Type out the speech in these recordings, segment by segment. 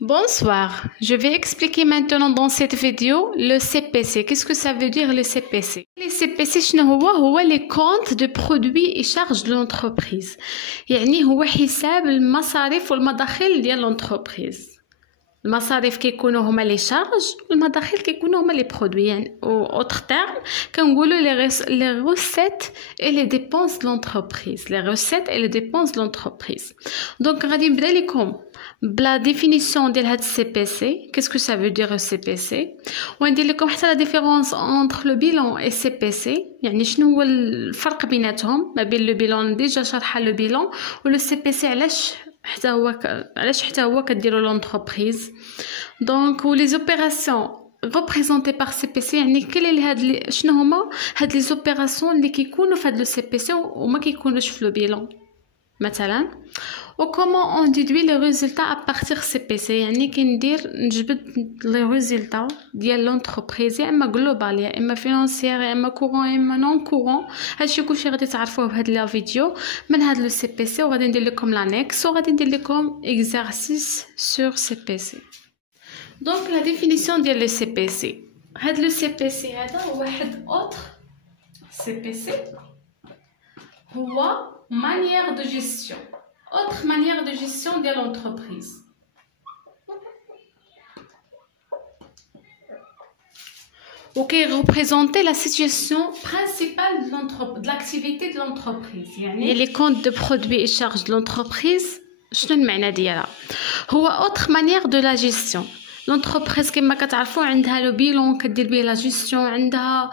Bonsoir, je vais expliquer maintenant dans cette vidéo le CPC. Qu'est-ce que ça veut dire le CPC? Les CPC هو les comptes de produits et charges de l'entreprise. يعني هو حساب المصاريف والمداخل ديال l'entreprise. المصاريف كيكونوا هما لي شارج والمداخل كيكونوا هما لي برودوي يعني او autre terme كنقولوا les recettes et les dépenses de l'entreprise. Les recettes et les dépenses de l'entreprise. Donc غادي نبدا لكم بلا ديفينيسيون ديال هاد CPC. Qu'est-ce que ça veut dire CPC? وندير لكم حتى لا ديفيرونس entre le bilan et CPC. يعني شنو هو الفرق بيناتهم ما بين لو bilan ديجا شرحه لو bilan و لو CPC علاش حتى هو كديروا لونتربريز. دونك و لي زوبيراسيون représentées par CPC يعني كل اللي هاد شنو هما هاد لي زوبيراسيون اللي كيكونوا في هاد لو CPC وما كيكونوش في لو bilan مثلا. و comment on déduit les résultats à partir CPC يعني كندير نجبد لي ريزولطا ديال لونتربريز يا اما جلوبال يا اما فينانسيير يا اما كورون يا اما نون كورون. هادشي كلشي غادي تعرفوه بهاد لا فيديو من هاد لو CPC وغادي ندير لكم لانكس وغادي ندير لكم exercice sur CPC. دونك لا ديفينيسيون ديال لو CPC. هاد لو CPC هذا هو واحد اوتر CPC هو manière de gestion. Autre manière de gestion de l'entreprise. Ok, représenter la situation principale de l'activité de l'entreprise. يعني les comptes de produits et charges de l'entreprise. شنو المعنى ديالها؟ هو autre manière de la gestion. L'entreprise كما كتعرفوا عندها لو بيلون كدير به لا جيستيون عندها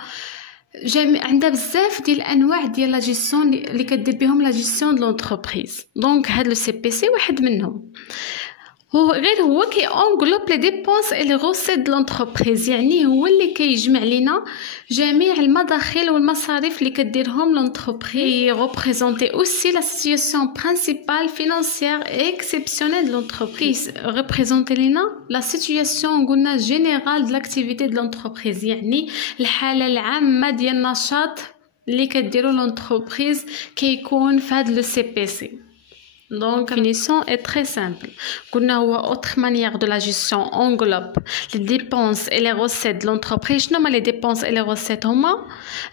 بزاف ديال الانواع ديال لا جيستيون اللي كدير بهم لا جيستيون د لونتربريز. دونك هاد لو CPC واحد منهم. هو كي انغلوب لي ديبونس اي لي روسيت د لونتربريز يعني هو اللي كيجمع لينا جميع المداخل والمصاريف اللي كديرهم لونتربريز. ريبريزونتي اوسي لا سيتوياسيون برينسيبال فينانسيير اكسيبسيونيل د لونتربريز. ريبريزونتي لينا لا سيتوياسيون قلنا جينيرال د لاكتيفيتي د لونتربريز يعني الحاله العامه ديال النشاط اللي كديروا لونتربريز كيكون في هاد لو CPC. Donc, la définition est très simple. Une autre manière de la gestion englobe les dépenses et les recettes de l'entreprise. Comment les dépenses et les recettes هما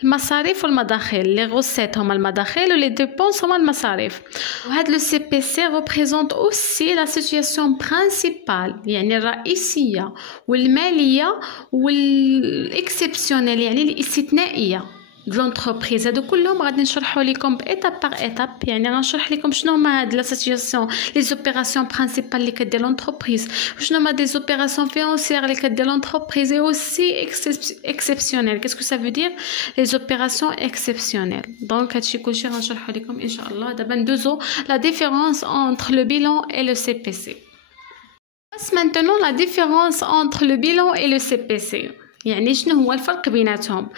المصاريف والمداخل. Les recettes هما المداخل و les dépenses هما المصاريف. وهذا le CPC représente aussi la situation principale يعني الرئيسية والمالية والاكسبسيونيل يعني الاستثنائية de l'entreprise. هادو كلهم غادي نشرحوا لكم بإيتاب باغ إيتاب. يعني غنشرح لكم شنو هما هاد لا سيتوياسيون لي زوبيراسيون برينسيبال اللي كدير لونتربريز وشنو هما دي زوبيراسيون فينانسيير اللي كدير لونتربريز اي اوسي اكسبسيونيل. كيسكو سا فو دير لي زوبيراسيون اكسبسيونيل. دونك هادشي كلشي غنشرحوا لكم ان شاء الله. دابا ندوزو لا ديفيرونس entre le bilan et le CPC. Passe maintenant la différence entre le bilan et le CPC. يعني شنو هو الفرق بيناتهم؟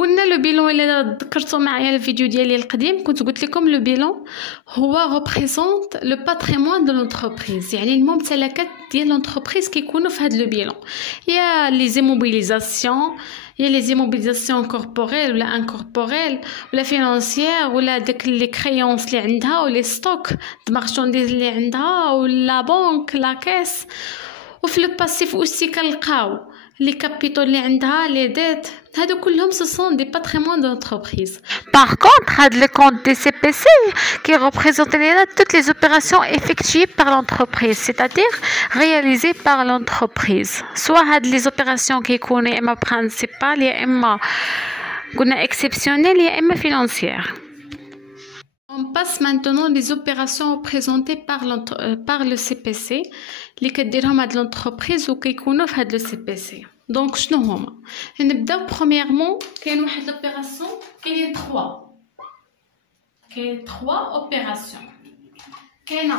قلنا لو بيلون الا ذكرتوا معايا الفيديو ديالي القديم كنت قلت لكم لو بيلون هو ريبريزونت لو باتريمون دو لونتربريز يعني الممتلكات ديال لونتربريز كيكونوا في هذا لو بيلون. يا لي زيموبيليزاسيون يا لي زيموبيليزاسيون كوربوريل ولا انكوربوريل ولا فينانسيير ولا داك لي كريونس اللي عندها ولي ستوك د مارشانديز اللي عندها ولا بنك لا كاس. وفي لو باسيف اوسي كنلقاو les capitaux اللي عندها les dettes هادو كلهم ce sont des patrimoines d'entreprise. Par contre, les comptes des CPC qui représentent toutes les opérations effectuées par l'entreprise, c'est-à-dire réalisées par l'entreprise. Soit les opérations qui يكونوا يا اما principales يا اما قلنا exceptionnelles يا اما financières. On passe maintenant les opérations représentées par le CPC اللي كديرهم هاد l'entreprise و كيكونوا في هاد le CPC. دونك شنو هما؟ نبداو برومييرمون كاين واحد لوبيراسيون كاينين 3 اوبيراسيون. كاينه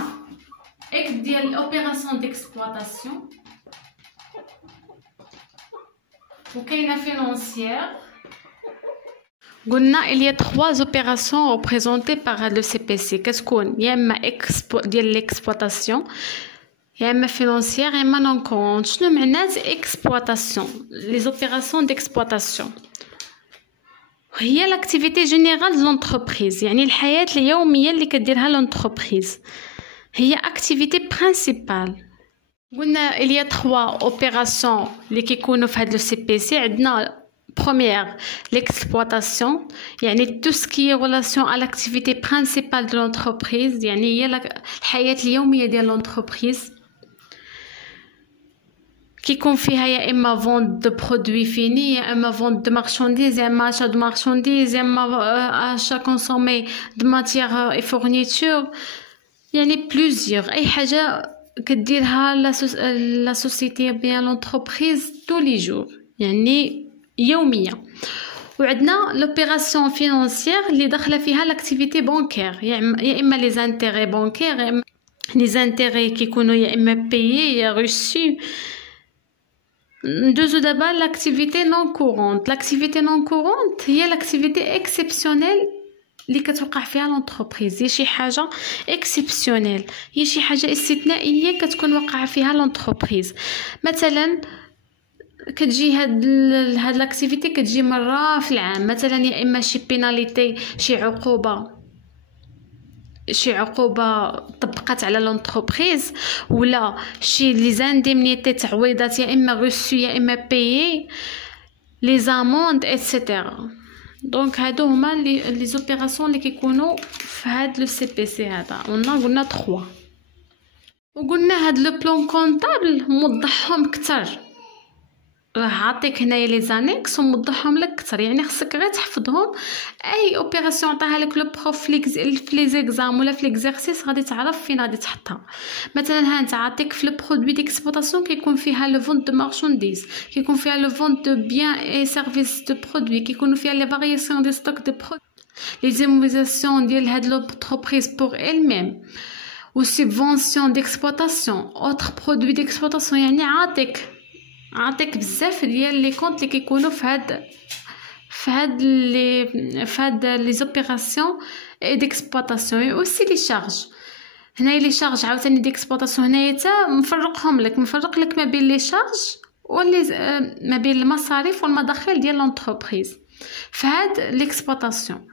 ديال الاوبيراسيون ديكسبلوطاسيون وكاينه فينانسيير. قلنا il y a 3 opérations représentées par le CPC كتكون يا اما ديال l'exploitation يا اما فينانسيير يا اما نون كونت. شنو معنات اكسبلوطاسيون؟ لي زوبيراسيون ديكسبلوطاسيون هي لاكتيفيتي جينيرال د لونتربريز يعني الحياه اليوميه اللي كديرها لونتربريز. هي اكتيفيتي برينسيبال قلنا il y a 3 opérations اللي كيكونوا في هاد لو سي بي سي. عندنا première l'exploitation يعني tout ce qui est relation à l'activité principale de l'entreprise يعني هي الحياة اليومية ديال l'entreprise كيكون فيها يا اما vente de produits finis يا اما vente de marchandises يا اما achat de marchandises يا اما achat consommé de matières et fournitures يعني plusieurs اي حاجة كديرها لا سوسيتي بيان لونتربريز tous les jours يعني يومية. وعندنا لوبيراسيون فينانسيير اللي داخله فيها لاكتيفيتي بانكير يا اما لي زانتيري بانكير يا اما لي زانتيري كيكونوا يا اما بايي يا ريسي. ندوزو دابا لاكتيفيتي نون كورونت. لاكتيفيتي نون كورونت هي لاكتيفيتي اكسيبسيونيل اللي كتوقع فيها لونتربريز. هي شي حاجه اكسيبسيونيل هي شي حاجه استثنائيه كتكون واقعه فيها لونتربريز. مثلا كتجي هاد لاكتيفيتي كتجي مره في العام مثلا يا اما شي بيناليتي شي عقوبه طبقت على لونتربريز ولا شي لي زانديمنيتي تعويضات يا اما ريسو يا اما بايي لي زاموند ايتترا. دونك هادو هما لي زوبيراسيون اللي كيكونوا في هاد لو سي بي سي هذا. قلنا 3 وقلنا هاد لو بلان كونطابل موضحهم كتر راه عاطيك هنايا لي زانيكس وموضحهم لك كتر يعني خصك غير تحفظهم. اي اوبيراسيون عطاها لك لو بروف في لي زيكزام ولا في ليكزارسيس غادي تعرف فين غادي تحطها. مثلا ها انت عاطيك في لو برودوي ديكسبلوطاسيون كيكون فيها لو فونت دو مارشانديز كيكون فيها لو فونت دو بيان اي سيرفيس دو برودوي كيكونوا فيها لي فارياسيون دي ستوك دو برودوي لي زيموزاسيون ديال هاد لونتربريز بور ال ميم و سوبفونسيون ديكسبلوطاسيون اوتر برودوي ديكسبلوطاسيون يعني عاطيك بزاف ديال لي كونط اللي كيكونوا في هاد لي زوبيراسيون اي ديكسبلوطاسيون اي اوسي لي شارج. هنايا لي شارج عاوتاني ديكسبلوطاسيون هنايا تا مفرق لك ما بين لي شارج ما بين المصاريف والمداخل ديال لونتربريز في هاد ليكسبلوطاسيون.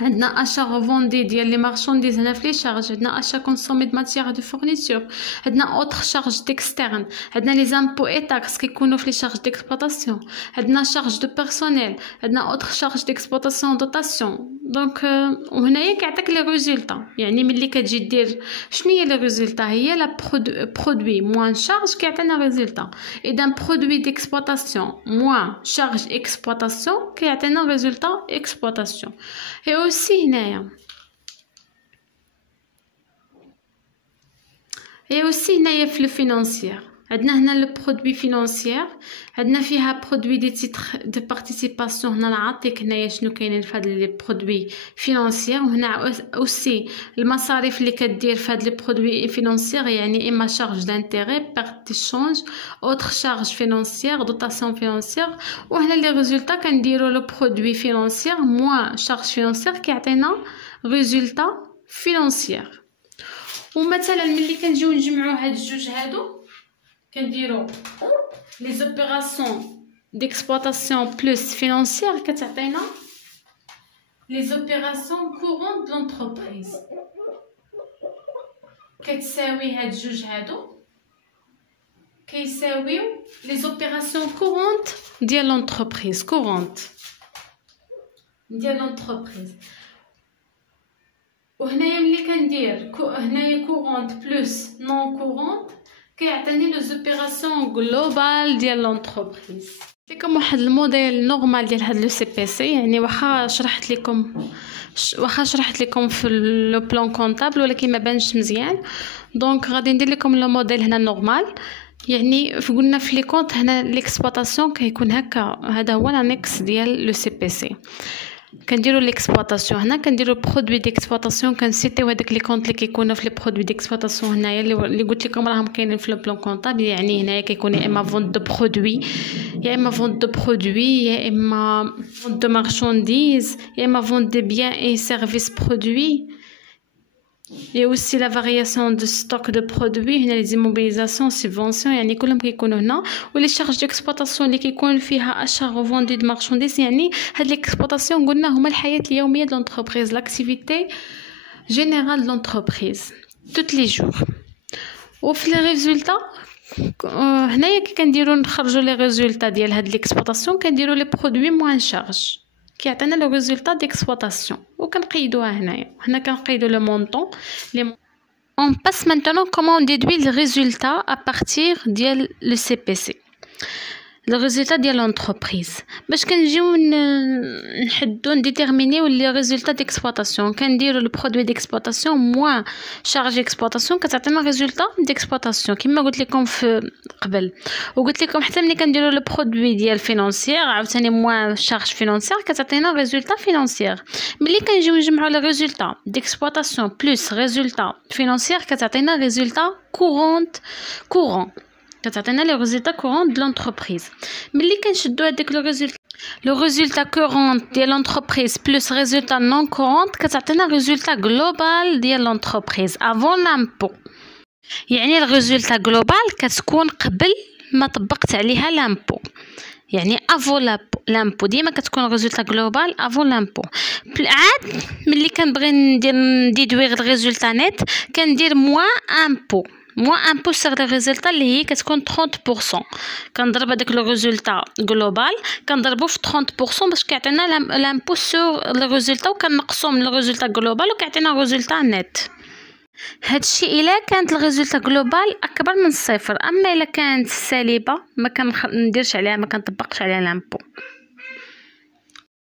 عندنا اشا غوفوندي ديال لي مارشانديز هنا في لي شارج. عندنا اشا كونسومي د ماتيير دو فورنيتور. عندنا اوتر شارج ديكسترن. عندنا لي زامبو اي تاكس كيكونوا في لي شارج ديكسبلوطاسيون. عندنا شارج دو بيرسونيل. عندنا اوتر شارج ديكسبلوطاسيون دوطاسيون. دونك وهنايا كيعطيك لي ريزولطا يعني ملي كتجي دير شنو هي لي ريزولطا هي لا برودوي موان شارج كيعطينا ريزولطا. اذا برودوي ديكسبلوطاسيون موان شارج اكسبلوطاسيون كيعطينا ريزولطا اكسبلوطاسيون. اي اوسي هنايا في لو فينانسيير عندنا هنا لو برودوي فينانسيير عندنا فيها برودوي دي تيتر دو بارتيسيباسيون. هنا نعطيك هنايا شنو كاينين في هاد لي برودوي فينانسيير. وهنا اوسي المصاريف اللي كدير في هاد لي برودوي فينانسيير يعني اما شارج دانتيري بيرت دي شونج اوتر شارج فينانسيير دوطاسيون فينانسيير. وهنا لي ريزولطا كنديرو لو برودوي فينانسيير موان شارج فينانسيير كيعطينا ريزولطا فينانسيير. ومثلا ملي كنجيو نجمعوا هاد الجوج هادو كنديرو لي زوبيراسيون ديكسبلوطاسيون بلس فينانسيير كتعطينا لي زوبيراسيون كورونت د لونتربريز كتساوي هاد الجوج هادو كيساويو لي زوبيراسيون كورونت ديال لونتربريز وهنايا ملي كندير هنايا كورونت بلس نون كورونت كيعطيني لو زوبيراسيون جلوبال ديال لونتربريز. لكم واحد الموديل نورمال ديال هاد لو سي بي سي يعني واخا شرحت لكم في لو بلان كونطابل ولكن ما بانش مزيان. دونك غادي ندير لكم لو موديل هنا نورمال يعني قلنا في لي كونط هنا ليكسبلوطاسيون كيكون هكا. هذا هو لانكس ديال لو سي بي سي. كنديرو ليكسبلوطاسيون هنا كنديرو برودوي ديكسبلوطاسيون كنسيتيو هذاك لي كونط اللي كيكونوا في لي برودوي ديكسبلوطاسيون هنايا اللي قلت لكم راهم كاينين في لو بلان كونطابل يعني هنايا كيكون يا اما فونت دو برودوي يا اما فونت دو برودوي يا اما فونت دو مارشانديز يا اما فونت دي بيان اي سيرفيس برودوي. et aussi la variation de stock de produits هنا les immobilisations subventions يعني كلهم كيكونوا هنا. ولي شارج ديكسبلوطاسيون اللي كيكون فيها اشا غوفوندي د مارشانديز يعني هاد ليكسبلوطاسيون قلنا هما الحياه اليوميه د لونتربريز لاكتيفيتي جينيرال د لونتربريز توت لي جور. وفي لي ريزولطا هنايا كي كنديرو نخرجوا لي ريزولطا ديال هاد ليكسبلوطاسيون كنديرو لي برودوي موان شارج كيعطينا لو ريزولطا ديكسبلوطاسيون وكنقيدوها هنا كنقيدو لو مونطون لي on passe maintenant comment on déduit le résultat à partir ديال le CPC le résultat ديال l'entreprise باش كنجيو نحدو نديتيرمينيو لي ريزولطا ديكسبلوطاسيون كنديرو لو برودوي ديكسبلوطاسيون موان شارج اكسبلوطاسيون كتعطينا ريزولطا ديكسبلوطاسيون كما قلت لكم في قبل وقلت لكم حتى ملي كنديرو لو برودوي ديال فينانسيير عاوتاني موان شارج فينانسيير كتعطينا ريزولطا فينانسيير ملي كنجيو نجمعو لي ريزولطا ديكسبلوطاسيون بلس ريزولطا فينانسيير كتعطينا ريزولطا كورون كتعطينا لي ريزولطا كورون د لونتربريز ملي كنشدو هذاك لو ريزولطا كورون ديال لونتربريز بلس ريزولطا نون كورون كتعطينا ريزولطا جلوبال ديال لونتربريز افون لامبو يعني الريزولطا جلوبال كتكون قبل ما طبقت عليها لامبو يعني افون لامبو ديما كتكون ريزولطا جلوبال افون لامبو عاد ملي كنبغي ندير ديدوير الريزولطا نيت كندير موان امبو sur le résultat اللي هي كتكون 30% كنضرب هذاك لو ريزولطا جلوبال كنضربو في 30% باش كيعطينا لامبو سور لو ريزولطا وكنقصو من لو ريزولطا جلوبال وكيعطينا ريزولطا نيت هادشي الا كانت الريزولطا جلوبال اكبر من 0 اما الا كانت سالبه ما كنديرش عليها ما كنطبقش عليها لامبو